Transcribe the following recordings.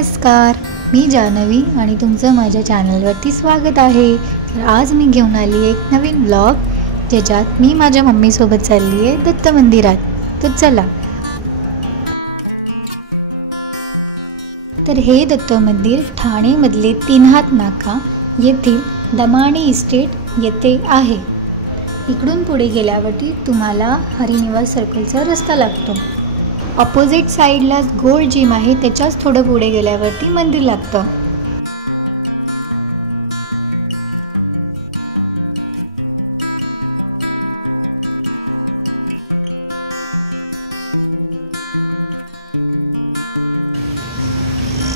नमस्कार, मी जान्हवी आणि तुमचं माझ्या चॅनलवरती स्वागत आहे। आज मी घेऊन आली एक नवीन ब्लॉग ज्याच्यात मी माझ्या मम्मीसोबत चालली आहे दत्त मंदिरात। तर चला। तर हे दत्त मंदिर ठाणेमधले तीनहात नाका येथील दमाणी इस्टेट येथे आहे। इकडून पुढे गेल्यावरती तुम्हाला हरिनिवास सर्कलचा रस्ता लागतो। ऑपोजिट साइडला गोल्ड जिम आहे, त्याच्याच थोडं पुढे गेल्यावरती मंदिर लागतं।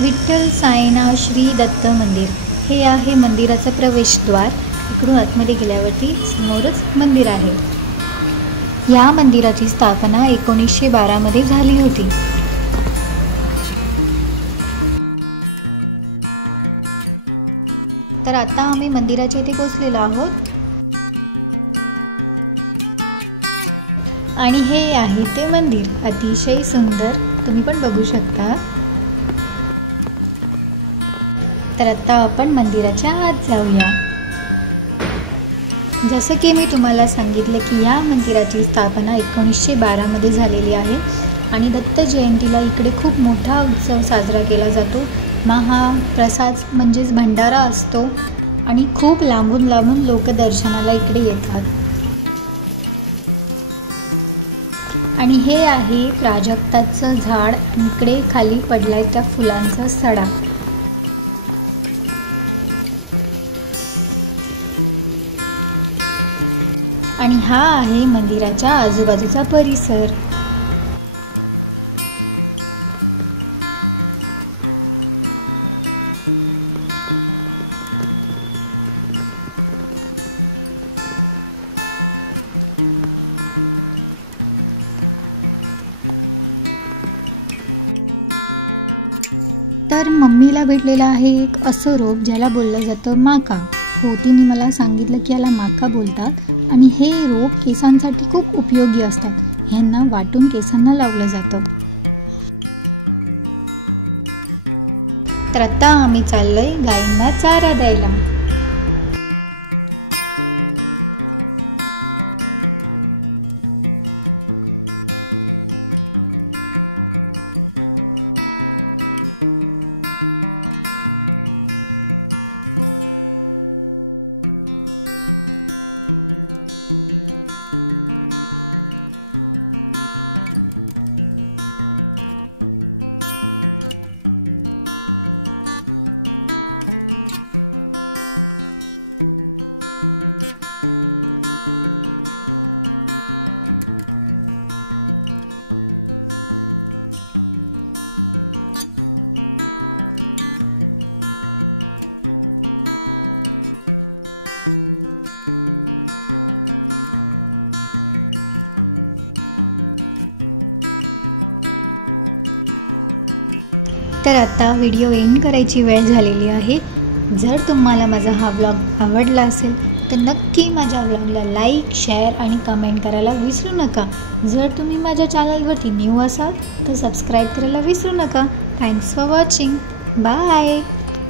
विठ्ठल साईनाथ श्री दत्त मंदिर हे आहे मंदिराचं प्रवेशद्वार। इकडून आतमध्ये गेल्यावरती समोरच मंदिर आहे। या मंदिराची स्थापना 1912 मध्ये झाली होती। तर आता आम्ही मंदिराच्या इथे पोहोचलेलो आहोत आणि हे आहे ते मंदिर, अतिशय सुंदर, तुम्ही पण बघू शकता। तर आता आपण मंदिराच्या आत जाऊया। जसं की मी तुम्हाला सांगितलं की या मंदिराची स्थापना 1912 मध्ये झालेली आहे आणि दत्त जयंतीला इकडे खूप मोठा उत्सव साजरा केला जातो। महाप्रसाद म्हणजेच भंडारा असतो आणि खूप लांबून लांबून लोक दर्शनाला इकडे येतात। आणि हे आहे प्राजक्ताचं झाड, इकडे खाली पडलाय त्या फुलांचा सडा। मंदिराच्या आजूबाजूचा परिसर। तर मम्मीला भेटलेला आहे एक असं रोप ज्याला बोललं जातं माका। हो, तिने मला सांगितलं की याला माका बोलतात आणि हे रोप केसांसाठी खूप उपयोगी असतात। ह्यांना वाटून केसांना लावलं जातं। तर आता आम्ही चाललोय गायींना चारा द्यायला। आता व्हिडिओ एंड करायची वेळ झालेली आहे। जर तुम्हाला माझा हा ब्लॉग आवडला असेल तर नक्की माझ्या ब्लॉगला लाईक, शेअर आणि कमेंट करायला विसरू नका। जर तुम्ही माझ्या चॅनलवरती न्यू असाल तर सबस्क्राईब करायला विसरू नका। Thanks for watching, bye.